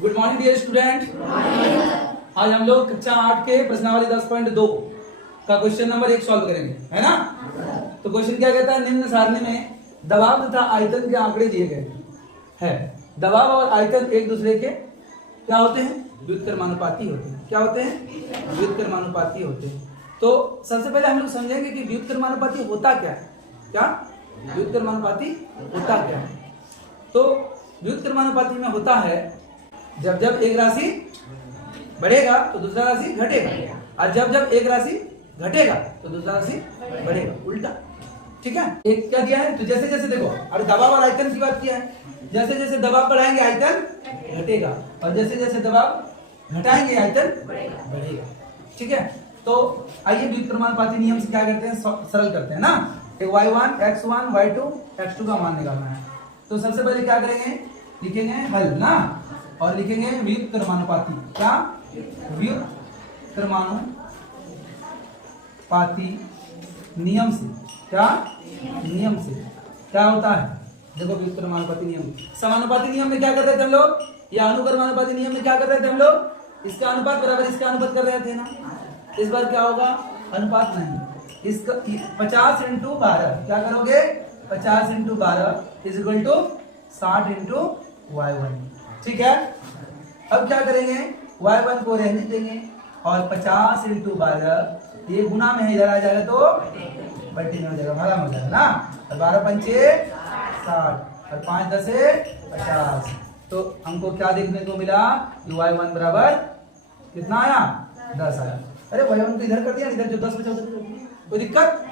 Good morning dear student. आज हम लोग कक्षा 8 के प्रश्नावली 10.2 का क्वेश्चन नंबर 1 सॉल्व करेंगे, है ना। तो क्वेश्चन क्या कहता है, निम्न सारणी में दबाव तथा आयतन के आंकड़े दिए गए हैं। दबाव और आयतन एक दूसरे के क्या होते हैं, व्युत्क्रमानुपाती होते हैं। क्या होते हैं, व्युत्क्रमानुपाती होते हैं। तो सबसे पहले हम लोग समझेंगे कि व्युत्क्रमानुपाती होता क्या है। क्या व्युत्क्रमानुपाती होता क्या है? तो व्युत्क्रमानुपाती में होता है जब जब एक राशि बढ़ेगा तो दूसरा राशि घटेगा, और जब जब एक राशि घटेगा तो दूसरा राशि बढ़ेगा, उल्टा। ठीक है, एक क्या दिया है, तो जैसे जैसे देखो, और दबाव और आयतन की बात किया है। जैसे जैसे दबाव बढ़ाएंगे आयतन घटेगा, और जैसे जैसे दबाव घटाएंगे आयतन बढ़ेगा। ठीक है, तो आइए व्युत्क्रमानुपाती नियम से क्या करते हैं, सरल करते हैं ना। y1 x1 y2 x2 का मान निकालना है। तो सबसे पहले क्या करेंगे, लिखेंगे हल ना, और लिखेंगे व्युत्क्रमानुपाती। क्या व्युत्क्रमानुपाती नियम से, क्या नियम से क्या होता है, देखो व्युत्क्रमानुपाती नियम, समानुपाती नियम में क्या कर रहे थे हम लोग, या अनुक्रमानुपाती नियम में क्या कर रहे थे हम लोग, इसका अनुपात बराबर इसका अनुपात कर रहे थे ना। इस बार क्या होगा, अनुपात नहीं, इसका 50 × 12 क्या करोगे, 50 × 12 = 60 × y1। ठीक है, अब क्या करेंगे, y1 को रहने देंगे, और 50 × 12 ये गुना में है, इधर आ जाएगा तो बट्टी में हो जाएगा, भागा में हो जाएगा ना। और 12 × 5 = 60 और 5 × 10 = 50। तो हमको क्या देखने को मिला, y1 बराबर कितना आया, 10 आया। अरे y1 को इधर कर दिया, इधर जो 10 बचा उधर, कोई दिक्कत।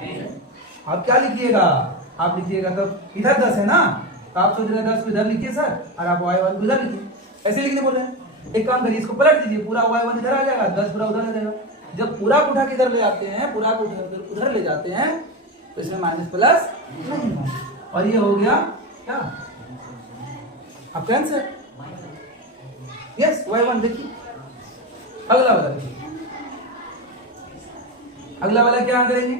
आप क्या लिखिएगा, आप लिखिएगा तो इधर 10 है ना, तो आप सोच रहे 10 को इधर लिखिए सर, और आप y1 को इधर लिखिए, ऐसे लिखने बोल रहे हैं। एक काम करिए, इसको पलट दीजिए, पूरा y1 इधर आ जाएगा, 10 पूरा उधर आ जाएगा। जब पूरा को उठा के इधर ले आते हैं, पूरा को उधर ले जाते हैं, तो इसमें माइनस प्लस नहीं है, और ये हो गया क्या, आपका आंसर। यस, y1 देखिए। अगला वाला देखिए, अगला वाला क्या करेंगे,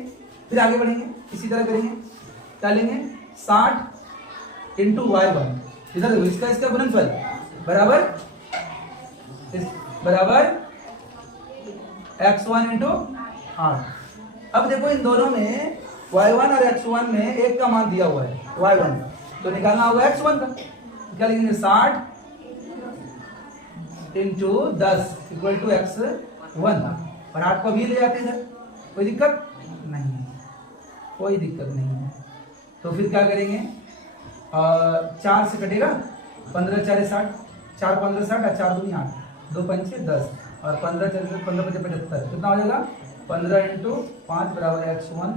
फिर आगे बढ़ेंगे, इसी तरह करेंगे। क्या लेंगे, 60 × y1, इधर देखो, इसका इसका गुणनफल बराबर x1 × 8। अब देखो इन दोनों में y1 और x1 में एक का मान दिया हुआ है y1, तो निकालना होगा x1 का। क्या लिखेंगे, 60 × 10 = x1, और 8 को भी ले जाते हैं इधर, कोई दिक्कत नहीं है, कोई दिक्कत नहीं है। तो फिर क्या करेंगे, 4 से कटेगा, 15 × 4 = 60, 4 × 15 = 60, और 4 × 2 = 8, 2 × 5 = 10, और 15 × 4 = 15 × 5 = 75। कितना हो जाएगा, 15 × 5 = x1,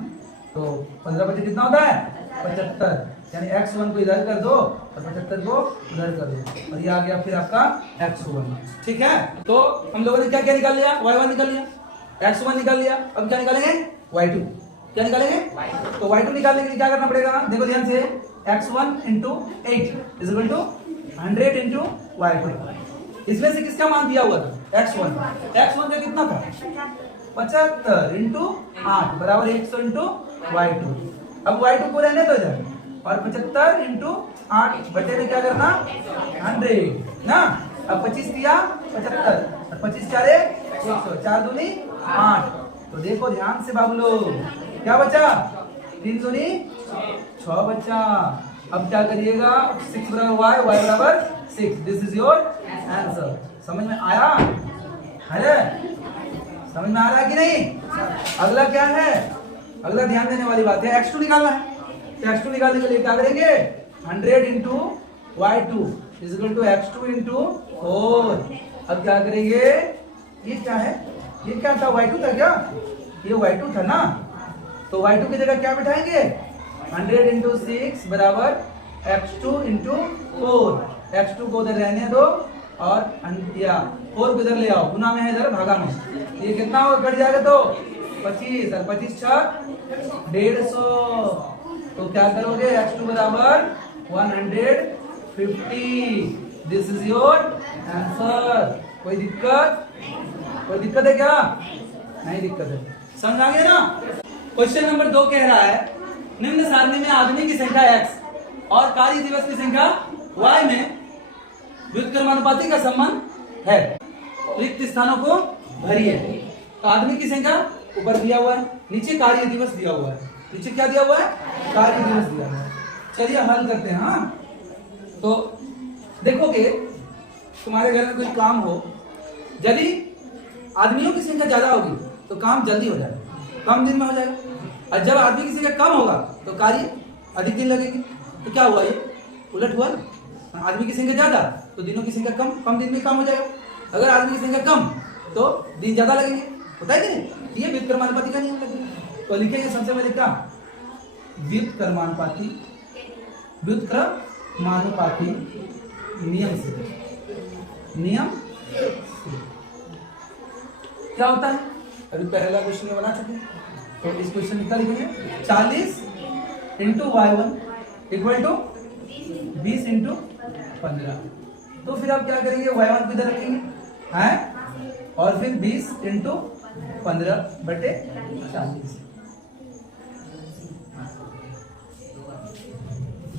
तो 15 × 5 कितना होता है, 75। यानी x1 को इधर कर दो और 75 को उधर कर दो, और ये आ गया फिर आपका x1। ठीक है, तो हम लोगों ने क्या क्या निकाल लिया, y1 निकाल लिया, x1 निकाल लिया। अब क्या निकालेंगे, y2। क्या निकालेंगे, तो y2 निकालने के लिए क्या करना पड़ेगा, देखो ध्यान से, x1 × 8 = 100 × y2। इसमें से किसका मान दिया हुआ था, x1 का कितना था, 75 × 8 बराबर 100 × y2। अब y2 को रहने दो इधर, और 75 × 8 बटे में क्या करना, 100 ना। अब 25 दिया 75, और 25 × 4 = 100, 4 दूनी 8। तो देखो ध्यान से बाबू लोग, क्या बचा, 3 दूनी 6 बचा। अब क्या करिएगा, 6 बराबर y बराबर 6, दिस इज योर आंसर। समझ में आया है, समझ में आ रहा है कि नहीं। अगला क्या है, अगला ध्यान देने वाली बात है, x2 निकालना है। तो x2 निकालने के लिए क्या करेंगे, 100 × y2 = x2 × 4। अब क्या करेंगे, ये क्या है, ये क्या था, y2 था क्या, ये y2 था ना। तो y2 की जगह क्या बिठाएंगे, 100 × 6 बराबर x2 × 4। x2 को उधर रहने दो, और 4 को इधर ले आओ, गुना में है इधर, भागा में। ये कितना हो, कट जाएगा तो 25, और 25 × 6 = 150। तो क्या करोगे, x2 बराबर 150, दिस इज योर आंसर। कोई दिक्कत, कोई दिक्कत है क्या, नहीं दिक्कत है, समझ आ गया ना। क्वेश्चन नंबर 2 कह रहा है, निम्न सारणी में आदमी की संख्या x और कार्य दिवस की संख्या y में व्युत्क्रमानुपाती का संबंध है। रिक्त स्थानों को भरिए। तो आदमी की संख्या ऊपर दिया हुआ है, नीचे कार्य दिवस दिया हुआ है। नीचे क्या दिया हुआ है? कार्य दिवस दिया हुआ है। चलिए हल करते हैं। हाँ, तो देखोगे तुम्हारे घर में कोई काम हो, यदि आदमियों की संख्या ज्यादा होगी तो काम जल्दी हो जाएगा, कम दिन में हो जाएगा। और जब आदमी की संख्या कम होगा तो कार्य अधिक दिन लगेगी। तो क्या हुआ? ये उलट हुआ ना। आदमी की संख्या ज्यादा तो दिनों की संख्या कम, कम दिन में काम हो जाएगा। अगर आदमी की संख्या कम तो दिन ज्यादा लगेंगे। होता है कि नहीं? ये व्युत्क्रमानुपाती का नियम लगेगा। तो लिखेंगे सबसे पहले क्या? व्युत्क्रमानुपाती, व्युत्क्रमानुपाती नियम से। नियम से क्या होता है? अभी पहला क्वेश्चन बना चुके हैं, तो इस क्वेश्चन में क्या लिखेंगे? 40 into y1 equal to 20 into 15। तो फिर आप क्या करेंगे? y1 को इधर रखेंगे हैं, और फिर 20 इंटू 15 बटे 40।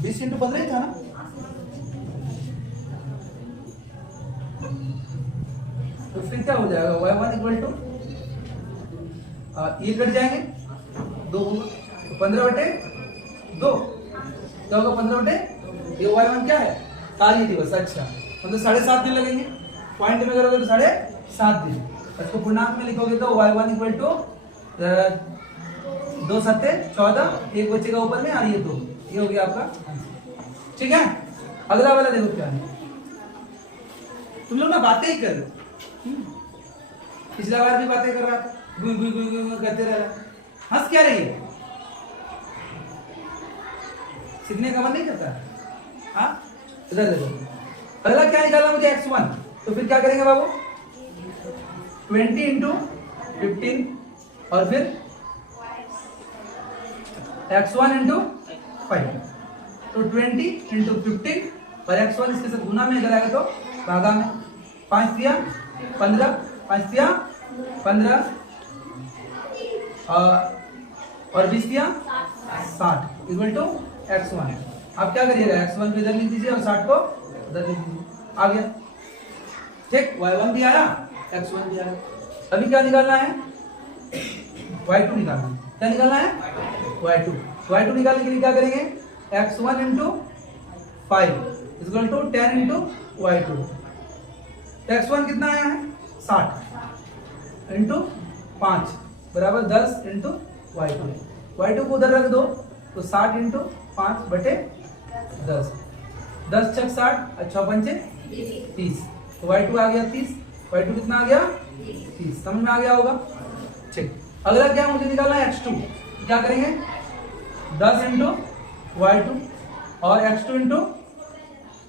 20 इंटू 15 ही था ना? तो फिर क्या हो जाएगा? y1 इक्वल टू ये कट जाएंगे, 2 होगा, तो 15 बटे 2 क्या होगा? 15 बटे ये y1 क्या है? कार्य दिवस। अच्छा, मतलब 7.5 दिन लगेंगे। पॉइंट में करोगे तो 7.5 दिन। इसको पूर्णांक में लिखोगे तो y1 इक्वल टू 2 सत्ते 14, एक बच्चे का ऊपर में, और ये 2, ये हो गया आपका। ठीक है, अगला वाला देखो क्या है। तुम लोग ना बातें ही कर रहे हो। पिछला बार भी बातें कर रहा था, गुई गुई गुई गुई करते रह रहा। हंस क्या रही है? सीखने का मन नहीं करता? हाँ, इधर देखो। अगला क्या निकालना मुझे? x1। तो फिर क्या करेंगे बाबू? 20 इंटू 15 और फिर x1 इंटू 5। तो 20 इंटू 15 और x1 इसके साथ गुना में इधर आएगा तो भागा में। 5 दिया 15, 5 दिया 15 और 20 दिया 60 इक्वल टू x1। आप क्या करिएगा? x1 को इधर लिख दीजिए और 60 को उधर लिख दीजिए। आ गया। ठीक, y1 भी आया, x1 भी आया। अभी क्या निकालना है? y2 निकालना है। क्या निकालना है? y2। y2 निकालने के लिए क्या करेंगे? x1 into 5 equal to 10 into y2। x1 कितना आया है? 60 इंटू 5 बराबर 10 इंटू y2। y2 को उधर रख दो तो 60 इंटू 5 बटे 10। 10 छक 60, अच्छा 5 30। तो y2 आ गया 30। y2 कितना आ गया? 30। समझ में आ गया होगा? ठीक, अगला क्या मुझे निकालना है? x2। क्या करेंगे? 10 इंटू y2 और x2 इंटू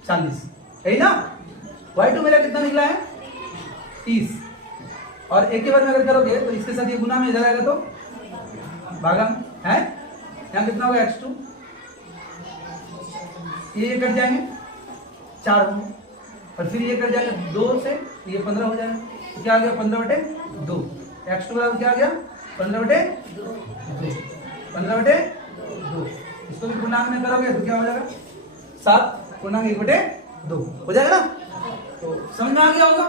40, है ना? y2 मेरा कितना निकला है? 30। और एक के बाद में अगर करोगे तो इसके साथ ये गुना में इधर आएगा तो भागा है। यहाँ कितना होगा? x2। ये कट जाएंगे 4 होंगे, और फिर ये कट जाएंगे 2 से, ये 15 हो जाएगा। तो क्या आ गया? 15 बटे 2। x2 बराबर क्या आ गया? 15 बटे 2। 15 बटे 2। इसको भी पूर्णांक में करोगे तो क्या हो जाएगा? 7 पूर्णांक 1 बटे 2 हो जाएगा ना? तो समझ में आ गया होगा?